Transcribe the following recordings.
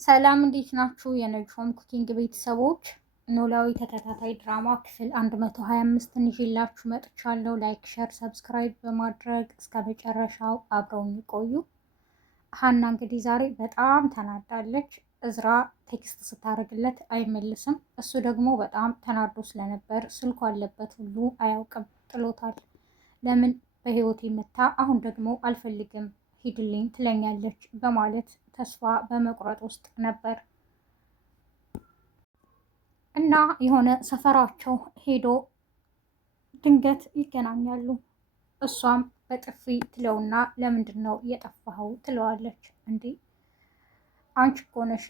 ሰላም እንዴት ናችሁ? የነጅሆም ኩኪንግ ቤተሰቦች ኖላዊ ተከታታይ ድራማ ክፍል 125 ይዤላችሁ መጥቻለሁ። ላይክ፣ ሸር፣ ሰብስክራይብ በማድረግ እስከ መጨረሻው አብረውን ይቆዩ። ሀና እንግዲህ ዛሬ በጣም ተናዳለች። እዝራ ቴክስት ስታደርግለት አይመልስም። እሱ ደግሞ በጣም ተናዶ ስለነበር ስልኩ አለበት ሁሉ አያውቅም፣ ጥሎታል። ለምን በህይወት መታ አሁን ደግሞ አልፈልግም ሂድልኝ ትለኛለች በማለት ተስፋ በመቁረጥ ውስጥ ነበር እና የሆነ ሰፈራቸው ሄዶ ድንገት ይገናኛሉ። እሷም በጥፊ ትለውና ለምንድን ነው የጠፋኸው ትለዋለች። እንዴ አንቺ እኮ ነሽ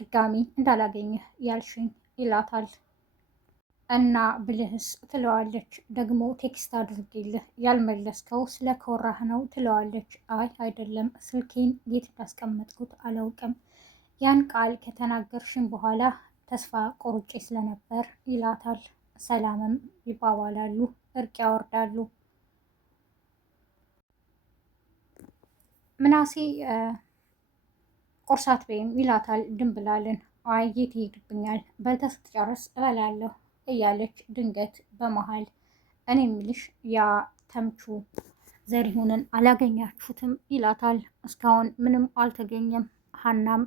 ድጋሚ እንዳላገኘህ ያልሽኝ ይላታል። እና ብልህስ ትለዋለች። ደግሞ ቴክስት አድርጌልህ ያልመለስከው ስለኮራህ ነው ትለዋለች። አይ አይደለም፣ ስልኬን የት እንዳስቀመጥኩት አላውቅም። ያን ቃል ከተናገርሽን በኋላ ተስፋ ቆርጬ ስለነበር ይላታል። ሰላምም ይባባላሉ፣ እርቅ ያወርዳሉ። ምናሴ ቁርሳት ወይም ይላታል ድንብላልን። አይ የት ይሄድብኛል፣ በልተህ ስትጨርስ እበላለሁ እያለች ድንገት በመሃል እኔ የምልሽ ያ ተምቹ ዘሪሁንን አላገኛችሁትም ይላታል። እስካሁን ምንም አልተገኘም፣ ሀናም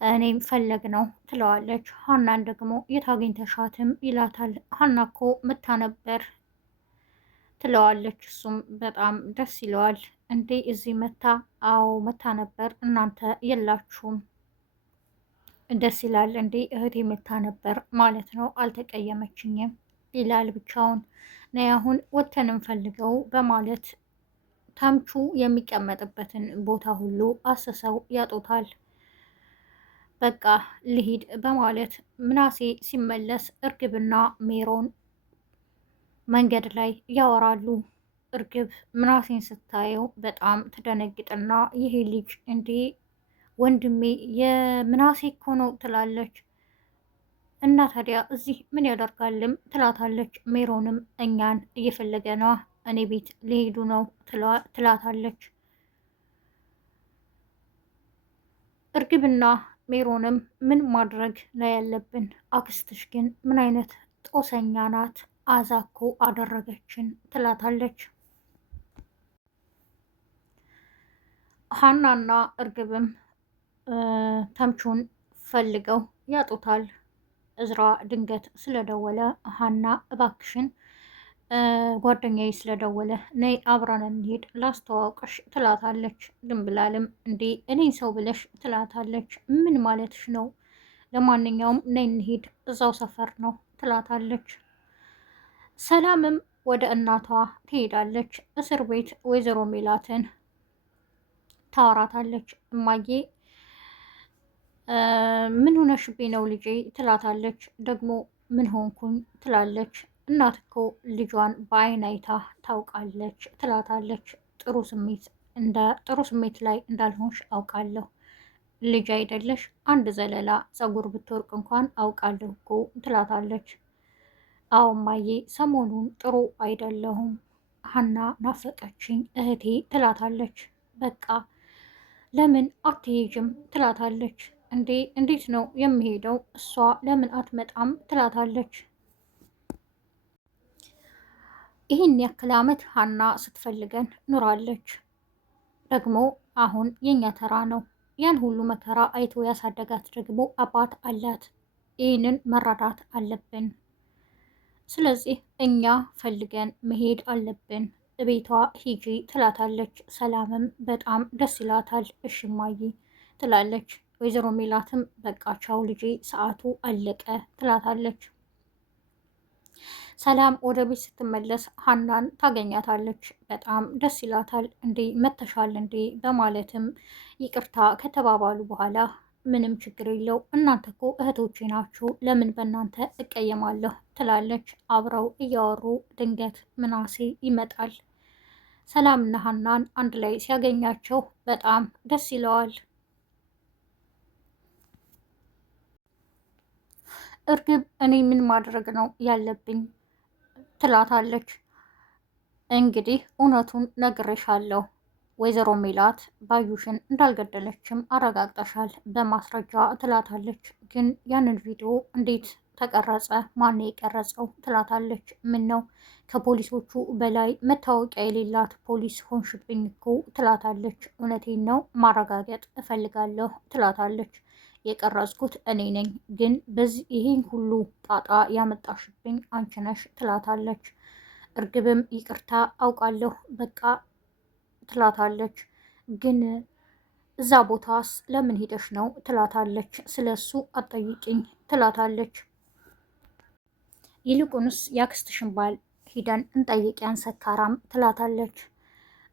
እኔም ፈለግ ነው ትለዋለች። ሀናን ደግሞ የት አግኝተሻትም ይላታል። ሀና እኮ መታ ነበር ትለዋለች። እሱም በጣም ደስ ይለዋል። እንዴ እዚህ መታ? አዎ መታ ነበር፣ እናንተ የላችሁም ደስ ይላል። እንዴ እህቴ መታ ነበር ማለት ነው፣ አልተቀየመችኝም ይላል ብቻውን። ነይ አሁን ወተን እንፈልገው በማለት ተምቹ የሚቀመጥበትን ቦታ ሁሉ አስሰው ያጡታል። በቃ ልሂድ በማለት ምናሴ ሲመለስ እርግብና ሜሮን መንገድ ላይ ያወራሉ። እርግብ ምናሴን ስታየው በጣም ትደነግጥና ይሄ ልጅ እንዴ ወንድሜ የምናሴ እኮ ነው ትላለች። እና ታዲያ እዚህ ምን ያደርጋልም ትላታለች። ሜሮንም እኛን እየፈለገ ነዋ፣ እኔ ቤት ሊሄዱ ነው ትላታለች። እርግብና ሜሮንም ምን ማድረግ ነው ያለብን? አክስትሽ ግን ምን አይነት ጦሰኛ ናት፣ አዛኮ አደረገችን ትላታለች። ሀናና እርግብም ተምቹን ፈልገው ያጡታል። እዝራ ድንገት ስለደወለ ሀና እባክሽን ጓደኛዬ ስለደወለ ነይ አብረን እንሂድ ላስተዋውቅሽ ትላታለች። ድንብላልም እንዴ እኔን ሰው ብለሽ ትላታለች። ምን ማለትሽ ነው? ለማንኛውም ነይ እንሂድ እዛው ሰፈር ነው ትላታለች። ሰላምም ወደ እናቷ ትሄዳለች። እስር ቤት ወይዘሮ ሜላትን ታወራታለች። እማዬ ምን ሆነሽብኝ ነው ልጄ ትላታለች። ደግሞ ምን ሆንኩኝ ትላለች። እናት እኮ ልጇን በአይን አይታ ታውቃለች ትላታለች። ጥሩ ስሜት ላይ እንዳልሆንሽ አውቃለሁ ልጅ አይደለሽ፣ አንድ ዘለላ ፀጉር ብትወርቅ እንኳን አውቃለሁ እኮ ትላታለች። አዎ እማዬ ሰሞኑን ጥሩ አይደለሁም፣ ሀና ናፈቀችኝ እህቴ ትላታለች። በቃ ለምን አትሄጅም ትላታለች። እንዴ እንዴት ነው የምሄደው? እሷ ለምን አትመጣም ትላታለች። ይህን ያክል ዓመት ሀና ስትፈልገን ኑራለች። ደግሞ አሁን የኛ ተራ ነው። ያን ሁሉ መከራ አይቶ ያሳደጋት ደግሞ አባት አላት። ይህንን መረዳት አለብን። ስለዚህ እኛ ፈልገን መሄድ አለብን። ቤቷ ሂጂ ትላታለች። ሰላምም በጣም ደስ ይላታል። እሺ እማዬ ትላለች። ወይዘሮ ሜላትም በቃ ቻው ልጄ ሰዓቱ አለቀ ትላታለች። ሰላም ወደ ቤት ስትመለስ ሀናን ታገኛታለች። በጣም ደስ ይላታል። እንዴ መተሻል እንዴ በማለትም ይቅርታ ከተባባሉ በኋላ ምንም ችግር የለው እናንተ እኮ እህቶቼ ናችሁ፣ ለምን በእናንተ እቀየማለሁ ትላለች። አብረው እያወሩ ድንገት ምናሴ ይመጣል። ሰላምና ሀናን አንድ ላይ ሲያገኛቸው በጣም ደስ ይለዋል። እርግብ እኔ ምን ማድረግ ነው ያለብኝ ትላታለች። እንግዲህ እውነቱን ነግሬሻለሁ፣ ወይዘሮ ሜላት ባዩሽን እንዳልገደለችም አረጋግጠሻል በማስረጃ ትላታለች። ግን ያንን ቪዲዮ እንዴት ተቀረጸ? ማን የቀረጸው? ትላታለች። ምን ነው ከፖሊሶቹ በላይ መታወቂያ የሌላት ፖሊስ ሆንሽብኝ እኮ ትላታለች። እውነቴን ነው ማረጋገጥ እፈልጋለሁ ትላታለች። የቀረጽኩት እኔ ነኝ፣ ግን በዚህ ይሄን ሁሉ ጣጣ ያመጣሽብኝ አንቺ ነሽ ትላታለች። እርግብም ይቅርታ አውቃለሁ በቃ ትላታለች። ግን እዛ ቦታስ ለምን ሄደሽ ነው ትላታለች። ስለሱ አትጠይቂኝ ትላታለች። ይልቁንስ ያክስትሽን ባል ሂደን እንጠይቅ ያን ሰካራም ትላታለች።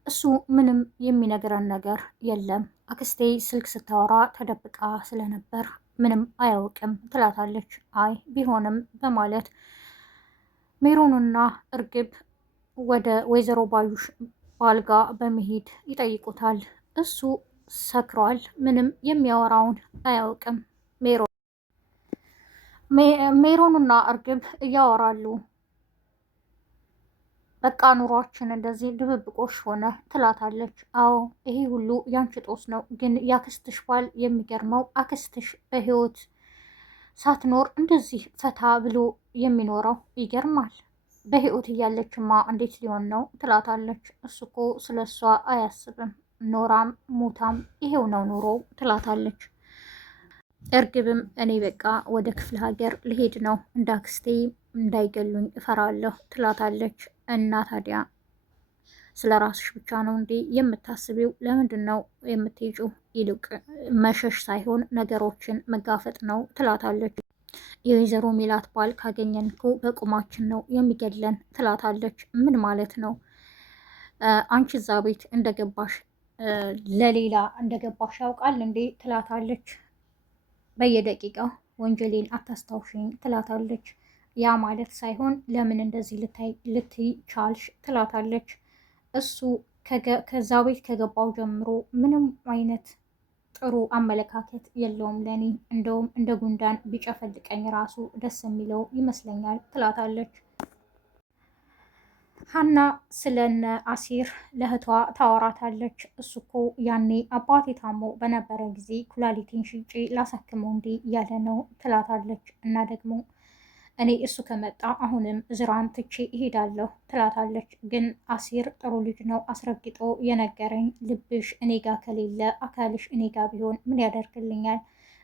እሱ ምንም የሚነግረን ነገር የለም፣ አክስቴ ስልክ ስታወራ ተደብቃ ስለነበር ምንም አያውቅም ትላታለች። አይ ቢሆንም በማለት ሜሮንና እርግብ ወደ ወይዘሮ ባዩሽ ባልጋ በመሄድ ይጠይቁታል። እሱ ሰክሯል፣ ምንም የሚያወራውን አያውቅም። ሜሮንና እርግብ እያወራሉ። በቃ ኑሯችን እንደዚህ ድብብቆሽ ሆነ ትላታለች። አዎ ይሄ ሁሉ ያንቺ ጦስ ነው። ግን ያክስትሽ ባል የሚገርመው አክስትሽ በህይወት ሳትኖር እንደዚህ ፈታ ብሎ የሚኖረው ይገርማል። በህይወት እያለችማ እንዴት ሊሆን ነው ትላታለች። እሱ እኮ ስለ እሷ አያስብም፣ ኖራም ሞታም ይሄው ነው ኑሮ ትላታለች። እርግብም እኔ በቃ ወደ ክፍለ ሀገር ልሄድ ነው፣ እንዳክስቴ እንዳይገሉኝ እፈራለሁ ትላታለች። እና ታዲያ ስለ ራስሽ ብቻ ነው እንዴ የምታስቢው? ለምንድን ነው የምትሄጂው? ይልቅ መሸሽ ሳይሆን ነገሮችን መጋፈጥ ነው ትላታለች። የወይዘሮ ሜላት ባል ካገኘን እኮ በቁማችን ነው የሚገድለን ትላታለች። ምን ማለት ነው? አንቺ እዛ ቤት እንደገባሽ ለሌላ እንደገባሽ ያውቃል እንዴ ትላታለች። በየደቂቃው ወንጀሌን አታስታውሽኝ ትላታለች። ያ ማለት ሳይሆን ለምን እንደዚህ ልትይ ቻልሽ ትላታለች። እሱ ከዛ ቤት ከገባው ጀምሮ ምንም አይነት ጥሩ አመለካከት የለውም ለኔ፣ እንደውም እንደ ጉንዳን ቢጨፈልቀኝ ራሱ ደስ የሚለው ይመስለኛል ትላታለች። ሀና ስለነ አሲር ለእህቷ ታወራታለች። እሱ እኮ ያኔ አባቴ ታሞ በነበረ ጊዜ ኩላሊቴን ሽጬ ላሳክመው እንዲ እያለ ነው ትላታለች። እና ደግሞ እኔ እሱ ከመጣ አሁንም ዝራን ትቼ እሄዳለሁ ትላታለች። ግን አሲር ጥሩ ልጅ ነው፣ አስረግጦ የነገረኝ ልብሽ እኔ ጋ ከሌለ አካልሽ እኔ ጋ ቢሆን ምን ያደርግልኛል?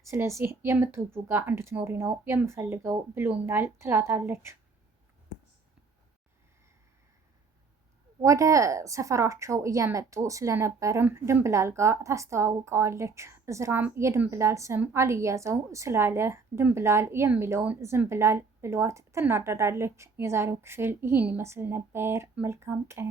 ስለዚህ የምትወጁ ጋር እንድትኖሪ ነው የምፈልገው ብሎኛል ትላታለች። ወደ ሰፈራቸው እየመጡ ስለነበርም ድንብላል ጋር ታስተዋውቀዋለች። እዝራም የድንብላል ስም አልያዘው ስላለ ድንብላል የሚለውን ዝንብላል ብሏት ትናደዳለች። የዛሬው ክፍል ይህን ይመስል ነበር። መልካም ቀን